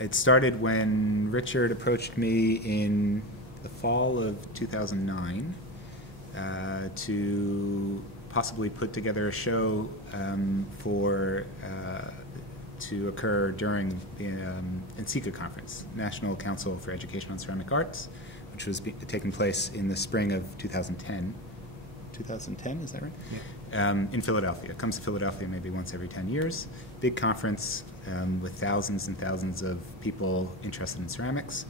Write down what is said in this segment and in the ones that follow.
It started when Richard approached me in the fall of 2009 to possibly put together a show to occur during the NCECA conference, National Council for Education on Ceramic Arts, which was taking place in the spring of 2010. 2010, is that right? Yeah. In Philadelphia. It comes to Philadelphia maybe once every 10 years. Big conference with thousands and thousands of people interested in ceramics,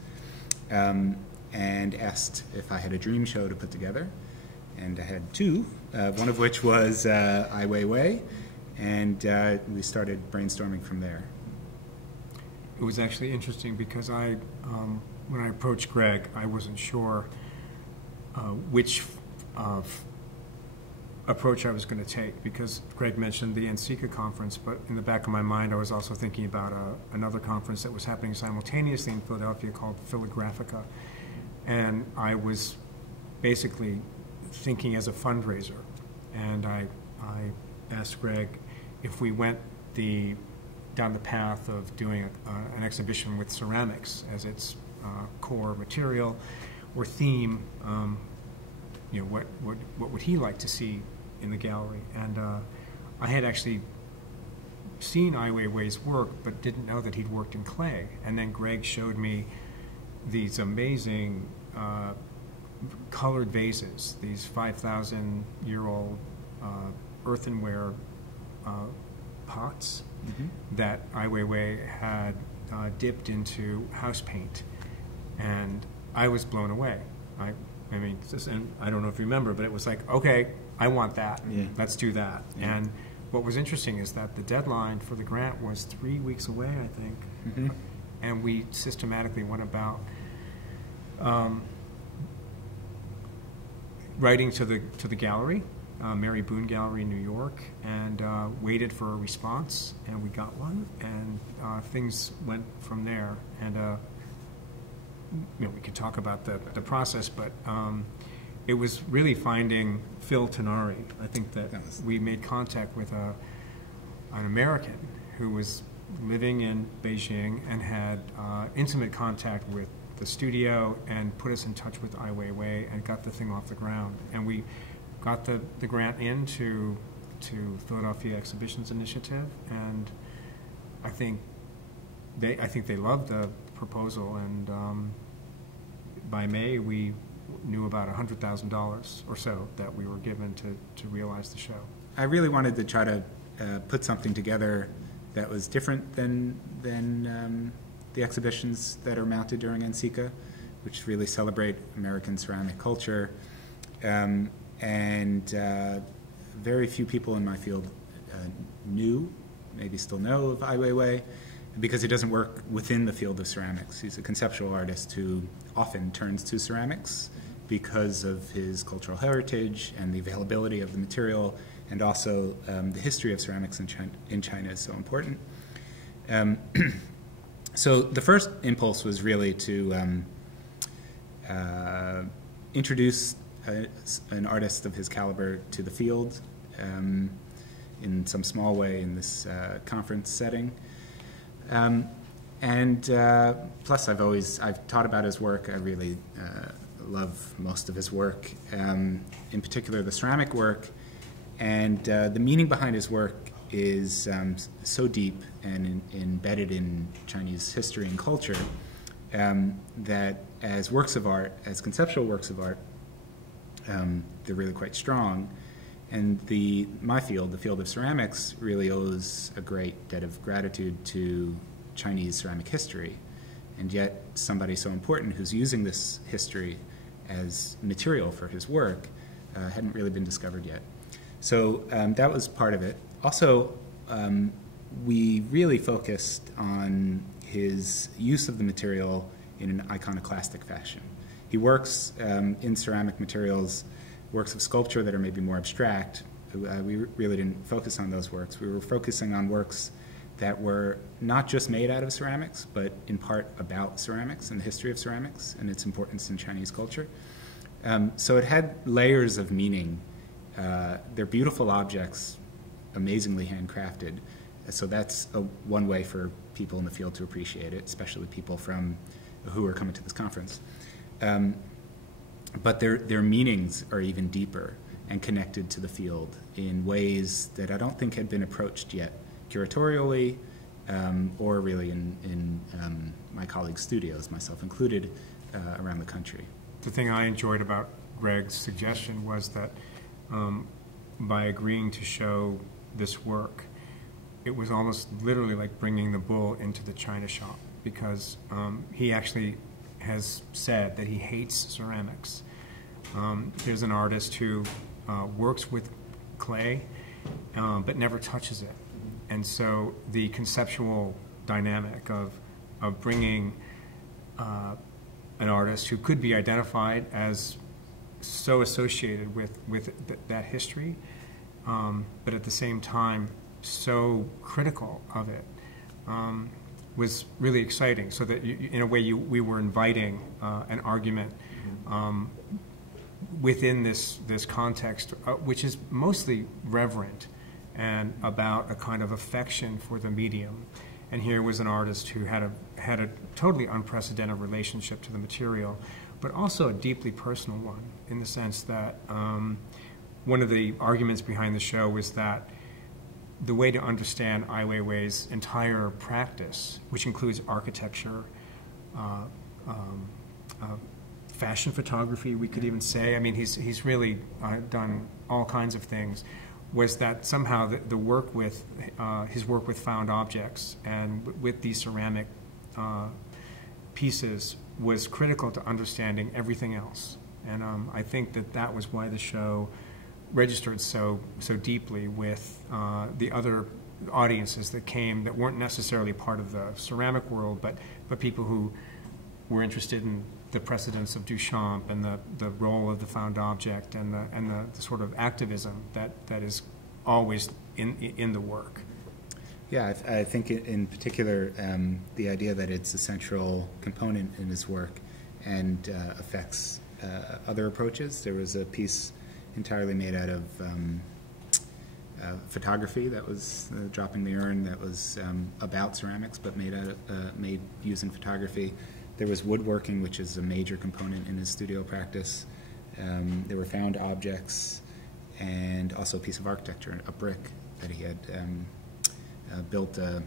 and asked if I had a dream show to put together. And I had two, one of which was Weiwei, and we started brainstorming from there. It was actually interesting because when I approached Greg, I wasn't sure which approach I was going to take, because Greg mentioned the NCECA conference, but in the back of my mind I was also thinking about another conference that was happening simultaneously in Philadelphia called Philagraphica, and I was basically thinking as a fundraiser, and I asked Greg if we went down the path of doing an exhibition with ceramics as its core material or theme, what would he like to see in the gallery? And I had actually seen Ai Weiwei's work, but didn't know that he'd worked in clay. And then Greg showed me these amazing colored vases, these 5,000-year-old earthenware pots that Ai Weiwei had dipped into house paint, and I was blown away. I mean, and I don't know if you remember, but it was like, okay, I want that. Yeah. Let's do that. Yeah. And what was interesting is that the deadline for the grant was 3 weeks away, I think, and we systematically went about writing to the gallery, Mary Boone Gallery in New York, and waited for a response, and we got one, and things went from there. And we could talk about the process, but it was really finding Phil Tenari. I think that we made contact with an American who was living in Beijing and had intimate contact with the studio, and put us in touch with Ai Weiwei and got the thing off the ground. And we got the grant into Philadelphia Exhibitions Initiative, and I think they loved the proposal, and by May we knew about $100,000 or so that we were given to realize the show. I really wanted to try to put something together that was different than the exhibitions that are mounted during NCECA, which really celebrate American ceramic culture, and very few people in my field knew, maybe still know, of Ai Weiwei, because he doesn't work within the field of ceramics. He's a conceptual artist who often turns to ceramics because of his cultural heritage and the availability of the material, and also the history of ceramics in China is so important. So the first impulse was really to introduce an artist of his caliber to the field in some small way in this conference setting. Plus I've taught about his work. I really love most of his work, in particular the ceramic work, and the meaning behind his work is so deep and embedded in Chinese history and culture that as works of art, as conceptual works of art, they're really quite strong. And my field, the field of ceramics, really owes a great debt of gratitude to Chinese ceramic history. And yet somebody so important who's using this history as material for his work hadn't really been discovered yet. So that was part of it. Also, we really focused on his use of the material in an iconoclastic fashion. He works in ceramic materials, works of sculpture that are maybe more abstract. We really didn't focus on those works. We were focusing on works that were not just made out of ceramics, but in part about ceramics and the history of ceramics and its importance in Chinese culture. So it had layers of meaning. They're beautiful objects, amazingly handcrafted, So that's one way for people in the field to appreciate it, especially people who are coming to this conference. But their meanings are even deeper and connected to the field in ways that I don't think had been approached yet curatorially, or really in my colleagues' studios, myself included, around the country. The thing I enjoyed about Greg's suggestion was that by agreeing to show this work, it was almost literally like bringing the bull into the china shop, because he actually has said that he hates ceramics. There's an artist who works with clay but never touches it. And so the conceptual dynamic of bringing an artist who could be identified as so associated with that history, but at the same time so critical of it, was really exciting. So that in a way we were inviting an argument within this context, which is mostly reverent and about a kind of affection for the medium. And here was an artist who had a totally unprecedented relationship to the material, but also a deeply personal one, in the sense that one of the arguments behind the show was that the way to understand Ai Weiwei's entire practice, which includes architecture, fashion photography, we could even say. I mean, he's really done all kinds of things. Was that somehow the work with his work with found objects and with these ceramic pieces was critical to understanding everything else. And I think that was why the show registered so deeply with the other audiences that came that weren't necessarily part of the ceramic world, but people who were interested in the precedents of Duchamp and the role of the found object and the sort of activism that is always in the work. Yeah, I think in particular the idea that it's a central component in his work and affects other approaches. There was a piece entirely made out of photography that was dropping the urn, that was about ceramics but made using photography. There was woodworking, which is a major component in his studio practice. There were found objects, and also a piece of architecture, a brick that he had built a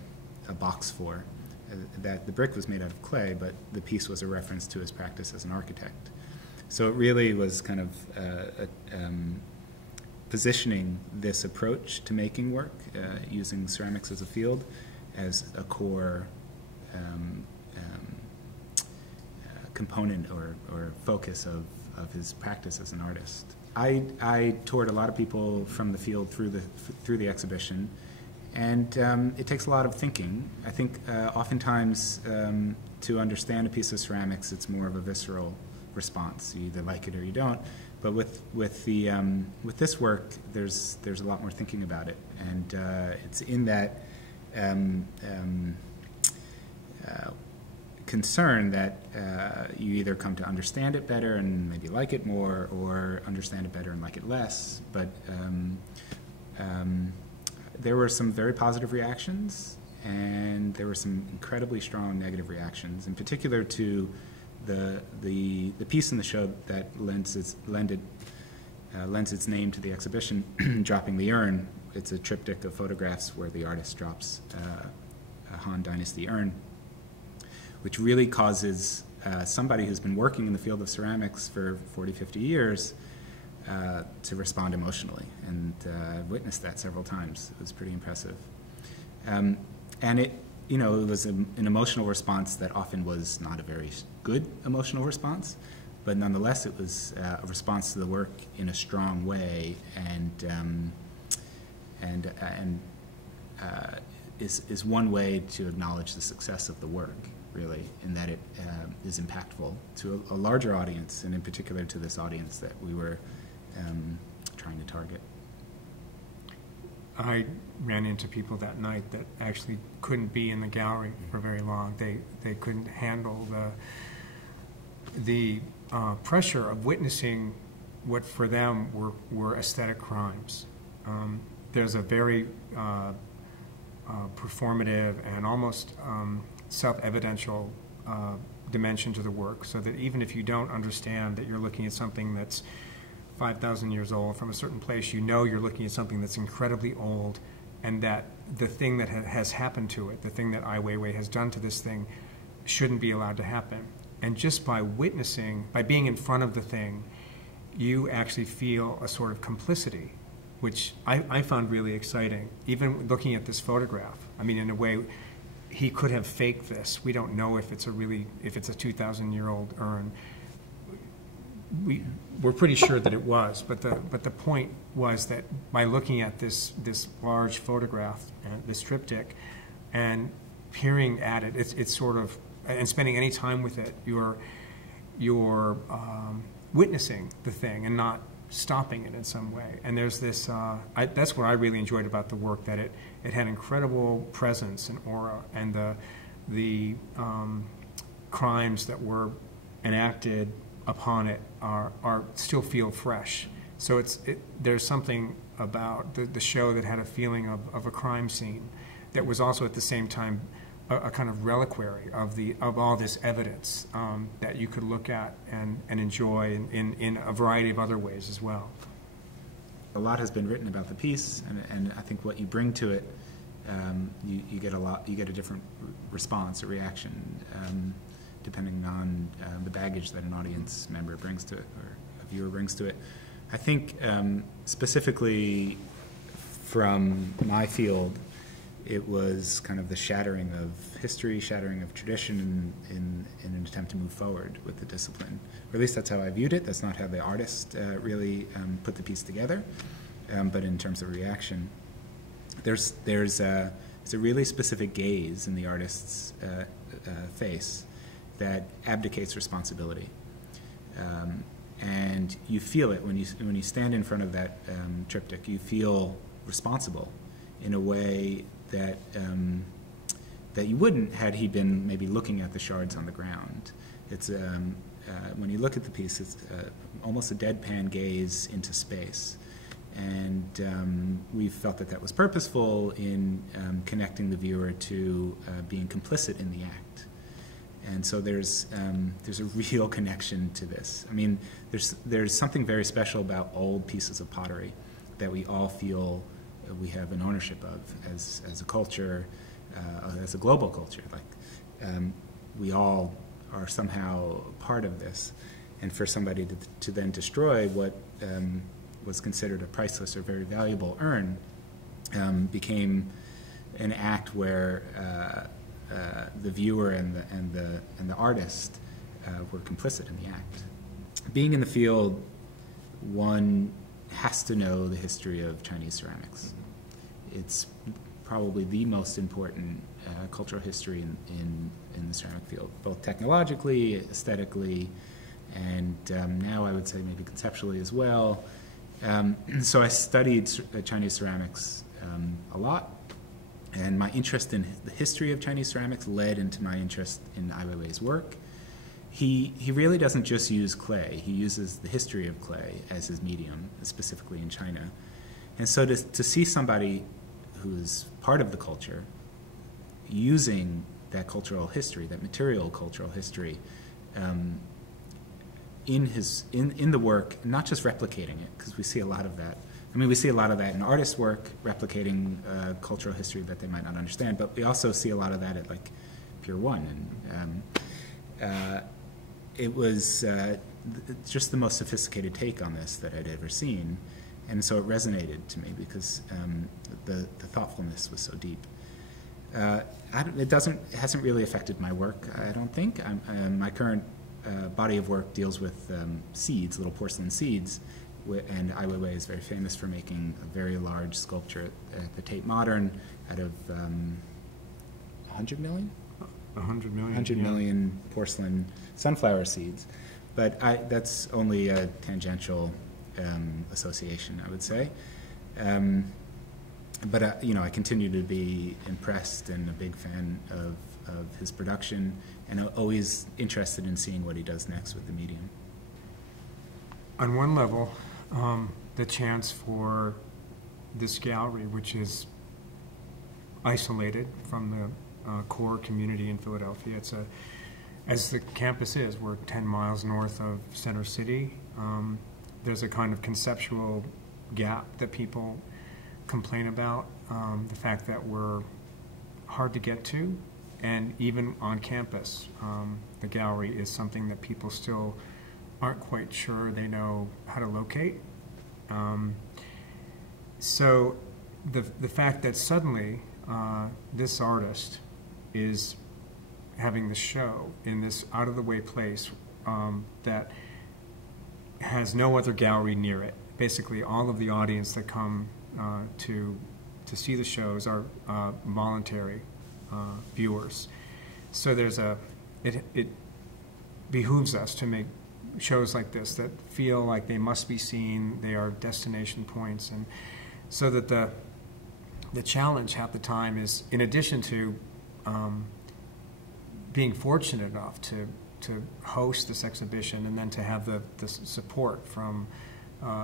box for. That the brick was made out of clay, but the piece was a reference to his practice as an architect. So it really was kind of positioning this approach to making work, using ceramics as a field, as a core component or focus of his practice as an artist. I toured a lot of people from the field through the exhibition, and it takes a lot of thinking. I think oftentimes to understand a piece of ceramics, it's more of a visceral response. You either like it or you don't. But with this work, there's a lot more thinking about it, and it's in that concern that you either come to understand it better and maybe like it more, or understand it better and like it less. But there were some very positive reactions, and there were some incredibly strong negative reactions, in particular to the piece in the show that lends its name to the exhibition, Dropping the Urn. It's a triptych of photographs where the artist drops a Han Dynasty urn, which really causes somebody who's been working in the field of ceramics for 40, 50 years to respond emotionally. And I've witnessed that several times. It was pretty impressive. And it was an emotional response that often was not a very good emotional response, but nonetheless it was a response to the work in a strong way, and is one way to acknowledge the success of the work, really, in that it is impactful to a larger audience, and in particular to this audience that we were trying to target. I ran into people that night that actually couldn't be in the gallery for very long. They couldn't handle the pressure of witnessing what for them were aesthetic crimes. There's a very performative and almost self-evidential dimension to the work, so that even if you don't understand that you're looking at something that's 5,000 years old from a certain place, you know you're looking at something that's incredibly old, and that the thing that has happened to it, the thing that Ai Weiwei has done to this thing, shouldn't be allowed to happen. And just by witnessing, by being in front of the thing, you actually feel a sort of complicity, which I found really exciting. Even looking at this photograph, I mean, in a way, he could have faked this. We don't know if it's a 2,000-year-old urn. We're pretty sure that it was, but the point was that by looking at this large photograph, this triptych, and peering at it, it's sort of, and spending any time with it, you're witnessing the thing and not stopping it in some way. And there's this, that's what I really enjoyed about the work, that it had incredible presence and aura, and the crimes that were enacted upon it are still feel fresh. So there's something about the show that had a feeling of a crime scene that was also at the same time a kind of reliquary of all this evidence that you could look at and enjoy in a variety of other ways as well. A lot has been written about the piece, and I think what you bring to it, you get a different response, a reaction, depending on the baggage that an audience member brings to it, or a viewer brings to it. I think specifically from my field, it was kind of the shattering of history, shattering of tradition in an attempt to move forward with the discipline. Or at least that's how I viewed it. That's not how the artist really put the piece together. But in terms of reaction, there's a really specific gaze in the artist's face that abdicates responsibility. And you feel it when you stand in front of that triptych. You feel responsible in a way that that you wouldn't had he been maybe looking at the shards on the ground. It's when you look at the piece, it's almost a deadpan gaze into space, and we felt that was purposeful in connecting the viewer to being complicit in the act. And so there's a real connection to this. I mean, there's something very special about old pieces of pottery that we all feel we have an ownership of as a culture, as a global culture. Like we all are somehow part of this, and for somebody to then destroy what was considered a priceless or very valuable urn became an act where the viewer and the artist were complicit in the act. Being in the field, one has to know the history of Chinese ceramics. It's probably the most important cultural history in the ceramic field, both technologically, aesthetically, and now I would say maybe conceptually as well. So I studied Chinese ceramics a lot, and my interest in the history of Chinese ceramics led into my interest in Ai Weiwei's work. He really doesn't just use clay. He uses the history of clay as his medium, specifically in China. And so to see somebody who's part of the culture using that cultural history, that material cultural history, in the work, not just replicating it, because we see a lot of that. I mean, we see a lot of that in artists' work, replicating cultural history that they might not understand, but we also see a lot of that at like Pier 1. And it was just the most sophisticated take on this that I'd ever seen. And so it resonated to me because the thoughtfulness was so deep. It hasn't really affected my work, I don't think. My current body of work deals with seeds, little porcelain seeds, and Ai Weiwei is very famous for making a very large sculpture at the Tate Modern out of 100 million? 100 million. 100 million porcelain sunflower seeds. But that's only a tangential association, I would say. But I continue to be impressed and a big fan of his production, and always interested in seeing what he does next with the medium. On one level, the chance for this gallery, which is isolated from the core community in Philadelphia. It's as the campus is, we're 10 miles north of Center City. There's a kind of conceptual gap that people complain about, the fact that we're hard to get to, and even on campus, the gallery is something that people still aren't quite sure they know how to locate. So the fact that suddenly this artist is having the show in this out-of-the-way place that has no other gallery near it. Basically, all of the audience that come to see the shows are voluntary viewers. So it behooves us to make shows like this that feel like they must be seen, they are destination points, and so that the challenge half the time is, in addition to being fortunate enough to host this exhibition and then to have the support from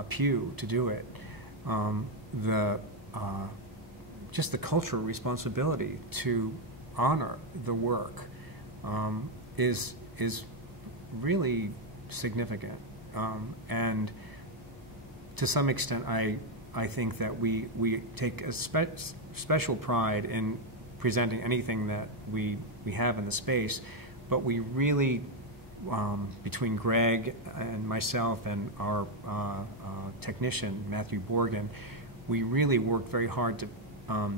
Pew to do it, just the cultural responsibility to honor the work is really significant, and to some extent I think that we take a special pride in presenting anything that we have in the space, but we really, between Greg and myself and our technician, Matthew Borgen, we really worked very hard to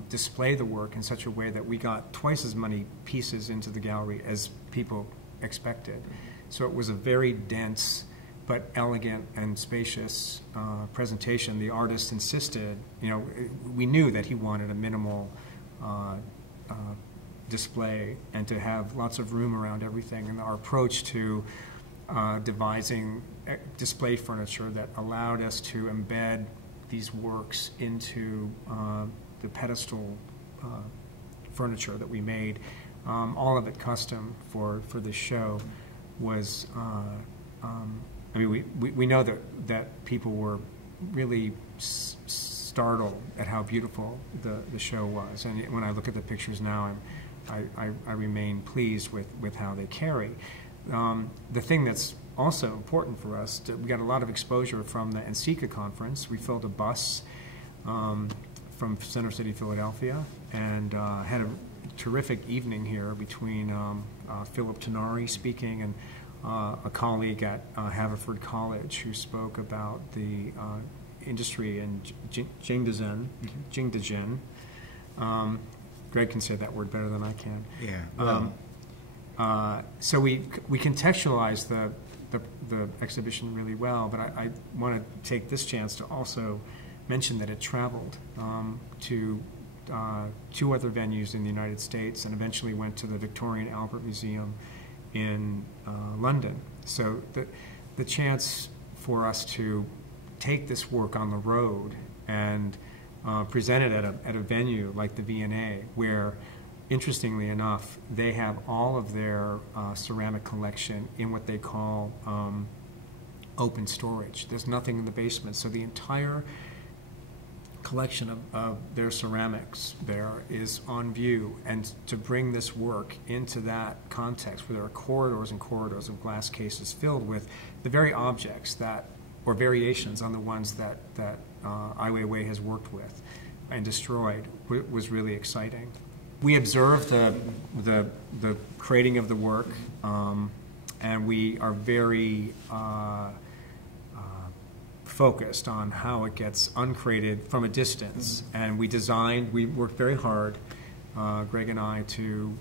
display the work in such a way that we got twice as many pieces into the gallery as people expected. So it was a very dense but elegant and spacious presentation. The artist insisted, we knew that he wanted a minimal display and to have lots of room around everything. And our approach to devising display furniture that allowed us to embed these works into the pedestal furniture that we made, all of it custom for this show, was, we know that people were really startled at how beautiful the show was. And when I look at the pictures now, I remain pleased with how they carry. The thing that's also important for us, we got a lot of exposure from the NCCA conference. We filled a bus from Center City, Philadelphia, and had a terrific evening here between Philip Tenari speaking and a colleague at Haverford College who spoke about the industry in Jingdezhen. Greg can say that word better than I can. Yeah. So we contextualized the exhibition really well, but I want to take this chance to also mention that it traveled to 2 other venues in the United States and eventually went to the Victoria and Albert Museum in London. So the chance for us to take this work on the road and present it at a venue like the V&A, where, interestingly enough, they have all of their ceramic collection in what they call open storage. There's nothing in the basement, so the entire collection of their ceramics there is on view, and to bring this work into that context where there are corridors and corridors of glass cases filled with the very objects that, or variations on the ones that Weiwei has worked with and destroyed, was really exciting. We observed the creating of the work, and we are very focused on how it gets uncreated from a distance. And we worked very hard, Greg and I, to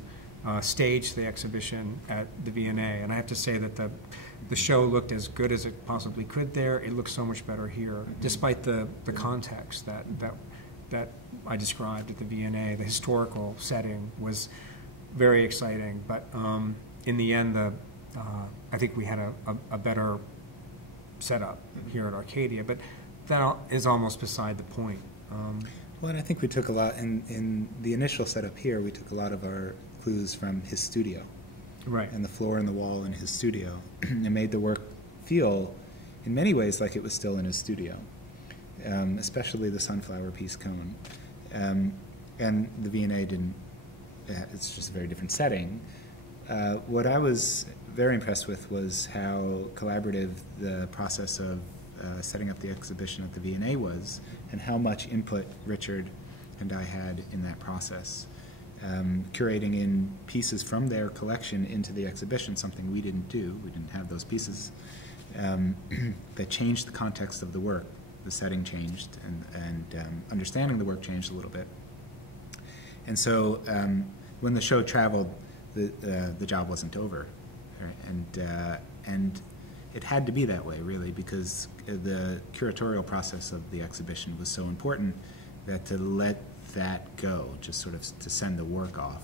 stage the exhibition at the V&A. And I have to say that the show looked as good as it possibly could there. It looks so much better here, despite the context that I described at the V&A. The historical setting was very exciting, but in the end, I think we had a better setup here at Arcadia, but that is almost beside the point. Well, and I think we took a lot, in the initial setup here, we took a lot of our clues from his studio. Right. And the floor and the wall in his studio, and made the work feel, in many ways, like it was still in his studio, especially the sunflower piece cone. and the V&A didn't. It's just a very different setting. What I was very impressed with was how collaborative the process of setting up the exhibition at the V&A was, and how much input Richard and I had in that process. Curating in pieces from their collection into the exhibition, something we didn't do. We didn't have those pieces. That changed the context of the work. The setting changed, and understanding the work changed a little bit. And so when the show traveled, the job wasn't over. Right? And it had to be that way, really, because the curatorial process of the exhibition was so important that to let that go, just sort of to send the work off,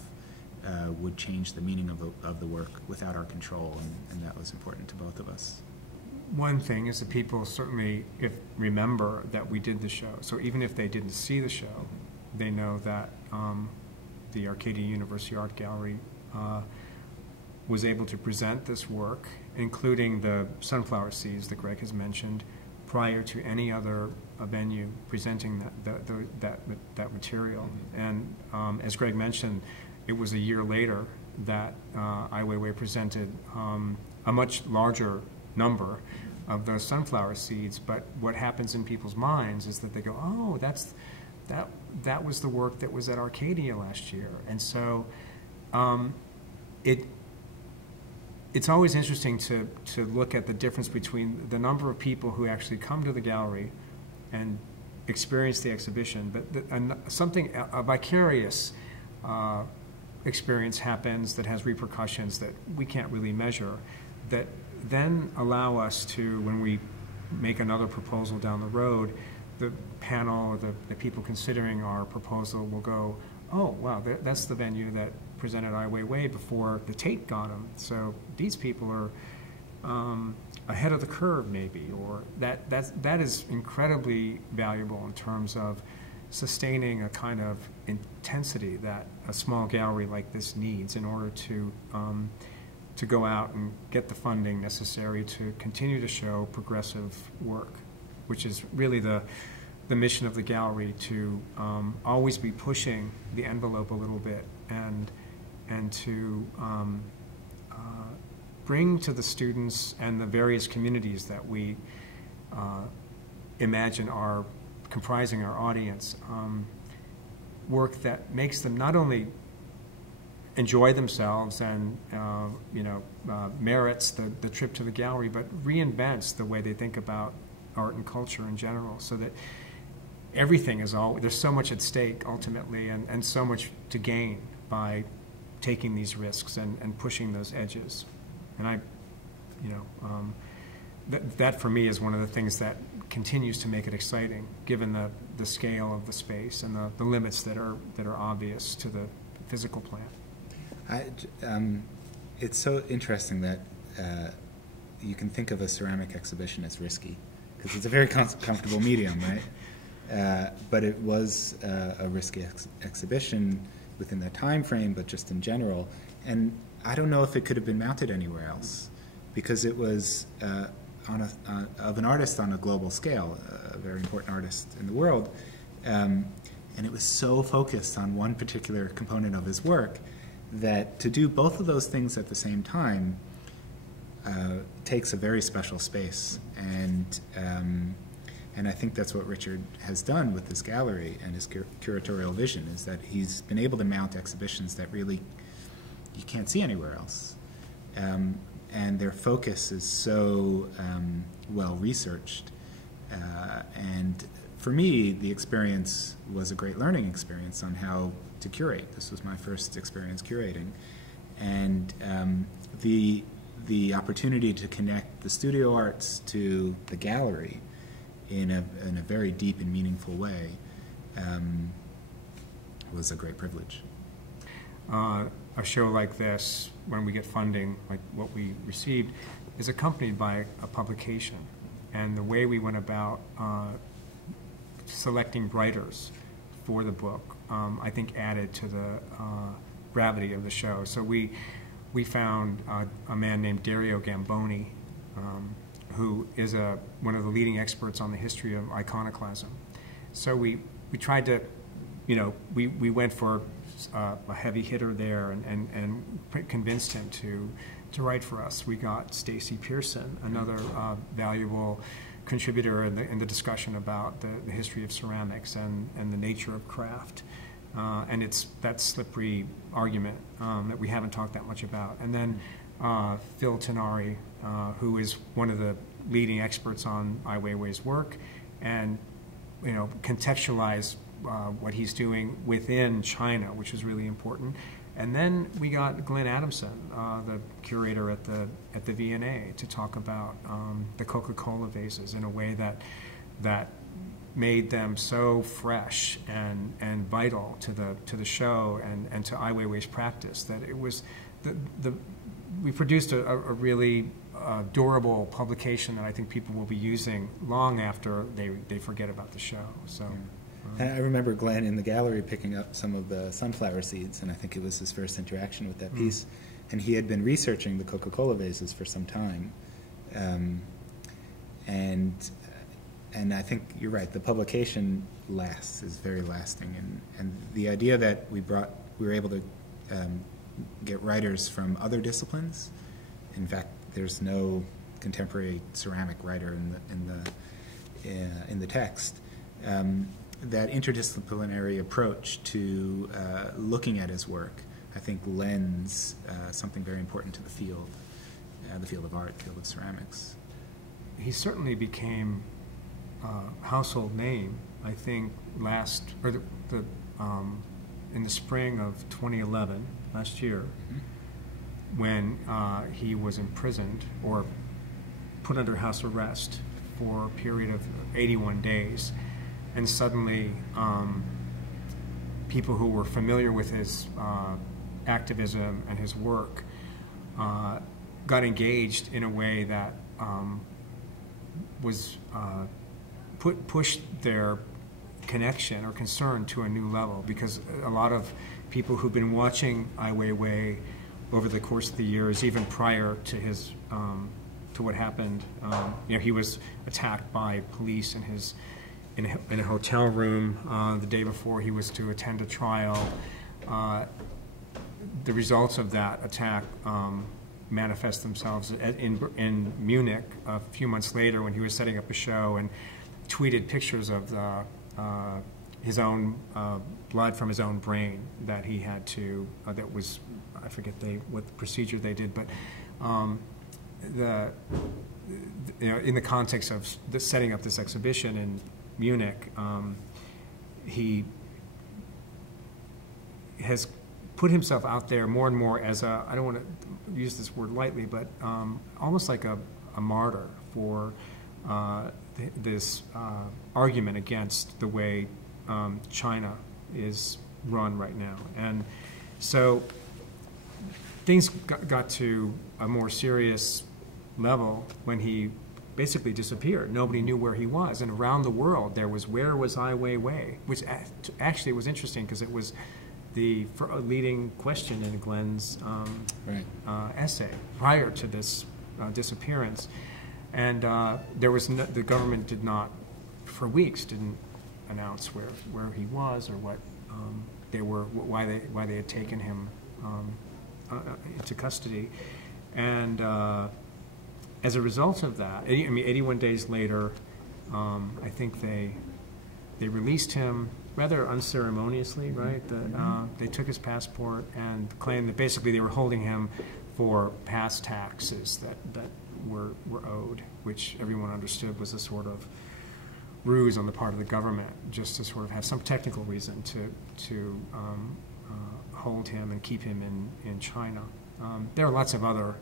would change the meaning of the work without our control, and that was important to both of us. One thing is that people certainly remember that we did the show. So even if they didn't see the show, they know that the Arcadia University Art Gallery was able to present this work, including the sunflower seeds that Greg has mentioned, prior to any other venue presenting that material. And as Greg mentioned, it was a year later that Weiwei presented a much larger number of those sunflower seeds. But what happens in people's minds is that they go, oh, that was the work that was at Arcadia last year. And so it's always interesting to look at the difference between the number of people who actually come to the gallery and experience the exhibition, but a vicarious experience happens that has repercussions that we can't really measure, that then allow us to, when we make another proposal down the road, the panel or the people considering our proposal will go, oh, wow, that's the venue that presented Ai Weiwei before the Tate got them. So these people are ahead of the curve, maybe, or that is incredibly valuable in terms of sustaining a kind of intensity that a small gallery like this needs in order to go out and get the funding necessary to continue to show progressive work, which is really the mission of the gallery, to always be pushing the envelope a little bit and to bring to the students and the various communities that we imagine are comprising our audience work that makes them not only enjoy themselves and merits the trip to the gallery, but reinvents the way they think about art and culture in general, so that everything is there's so much at stake ultimately, and so much to gain by taking these risks and pushing those edges. And that for me is one of the things that continues to make it exciting, given the scale of the space and the limits that are obvious to the physical plant. It's so interesting that you can think of a ceramic exhibition as risky, because it's a very comfortable medium, right? But it was a risky exhibition within that time frame, but just in general. And I don't know if it could have been mounted anywhere else, because it was of an artist on a global scale, a very important artist in the world, and it was so focused on one particular component of his work that to do both of those things at the same time takes a very special space. And I think that's what Richard has done with this gallery and his curatorial vision, is that he's been able to mount exhibitions that really you can't see anywhere else. And their focus is so well researched. And for me, the experience was a great learning experience on how to curate. This was my first experience curating. And the opportunity to connect the studio arts to the gallery in a very deep and meaningful way was a great privilege. A show like this, when we get funding, like what we received, is accompanied by a publication. And the way we went about selecting writers for the book, I think added to the gravity of the show. So we found a man named Dario Gamboni, who is one of the leading experts on the history of iconoclasm. So we tried to we went for a heavy hitter there and convinced him to write for us. We got Stacy Pearson, another valuable contributor in the discussion about the history of ceramics and the nature of craft. And it's that slippery argument that we haven't talked that much about. And then Phil Tenari, who is one of the leading experts on Ai Weiwei's work, and contextualize what he's doing within China, which is really important. And then we got Glenn Adamson, the curator at the V&A, to talk about the Coca-Cola vases in a way that made them so fresh and vital to the show and to Ai Weiwei's practice that it was we produced a really durable publication that I think people will be using long after they forget about the show. So. And I remember Glenn in the gallery picking up some of the sunflower seeds, and I think it was his first interaction with that piece. And he had been researching the Coca-Cola vases for some time. And I think you're right, the publication is very lasting. And the idea that we were able to get writers from other disciplines. In fact, there's no contemporary ceramic writer in the text. That interdisciplinary approach to looking at his work, I think, lends something very important to the field of art, the field of ceramics. He certainly became a household name, I think, in the spring of 2011, last year, when he was imprisoned or put under house arrest for a period of 81 days. And suddenly, people who were familiar with his activism and his work got engaged in a way that pushed their connection or concern to a new level. Because a lot of people who've been watching Ai Weiwei over the course of the years, even prior to his to what happened, he was attacked by police in a hotel room the day before he was to attend a trial. The results of that attack manifest themselves in Munich a few months later when he was setting up a show and tweeted pictures of his own blood from his own brain that he had to, that was, I forget what procedure they did, but in the context of setting up this exhibition in Munich, he has put himself out there more and more as I don't want to use this word lightly, but almost like a martyr for this argument against the way China is run right now. And so things got to a more serious level when he basically disappeared. Nobody knew where he was, and around the world there was, where was Ai Weiwei? Which actually was interesting because it was the leading question in Glenn's essay prior to this disappearance. And there was the government did not, for weeks, didn't announce where he was or what why they had taken him into custody. And as a result of that, 81 days later, I think they released him rather unceremoniously, right? They took his passport and claimed that basically they were holding him for past taxes that were owed, which everyone understood was a sort of ruse on the part of the government, just to sort of have some technical reason to hold him and keep him in China. There are lots of other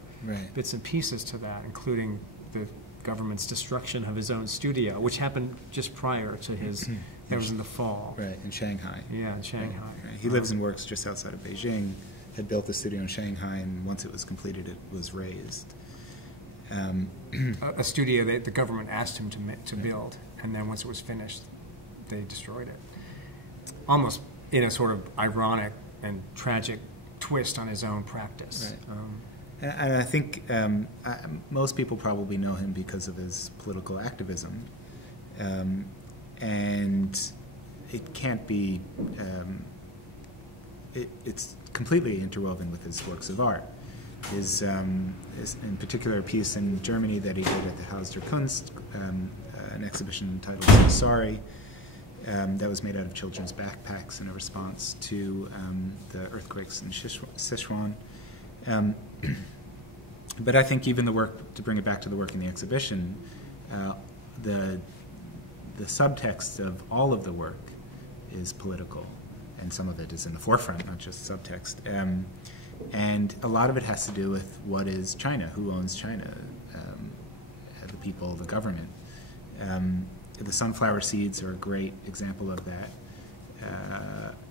bits and pieces to that, including the government's destruction of his own studio, which happened just prior to his, that was in the fall. Right, in Shanghai. Yeah, in Shanghai. Right. He lives and works just outside of Beijing, had built a studio in Shanghai, and once it was completed, it was razed. A studio that the government asked him to build, and then once it was finished, they destroyed it. Almost in a sort of ironic and tragic twist on his own practice. Right. And I think most people probably know him because of his political activism. And it can't be. It's completely interwoven with his works of art. His, in particular, a piece in Germany that he did at the Haus der Kunst, an exhibition entitled "So Sorry," that was made out of children's backpacks in a response to the earthquakes in Sichuan. But I think even the work, to bring it back to the work in the exhibition, the subtext of all of the work is political, and some of it is in the forefront, not just subtext. And a lot of it has to do with what is China, who owns China, the people, the government. The sunflower seeds are a great example of that,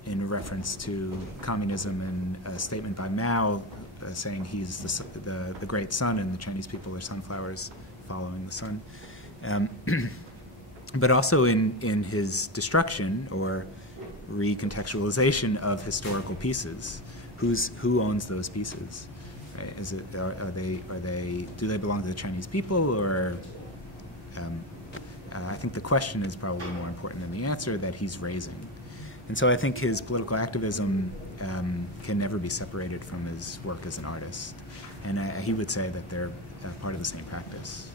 in reference to communism and a statement by Mao saying he's the great sun and the Chinese people are sunflowers following the sun. But also in his destruction or recontextualization of historical pieces. Who owns those pieces? Right? Is it do they belong to the Chinese people, or I think the question is probably more important than the answer that he's raising. And so I think his political activism can never be separated from his work as an artist. And he would say that they're part of the same practice.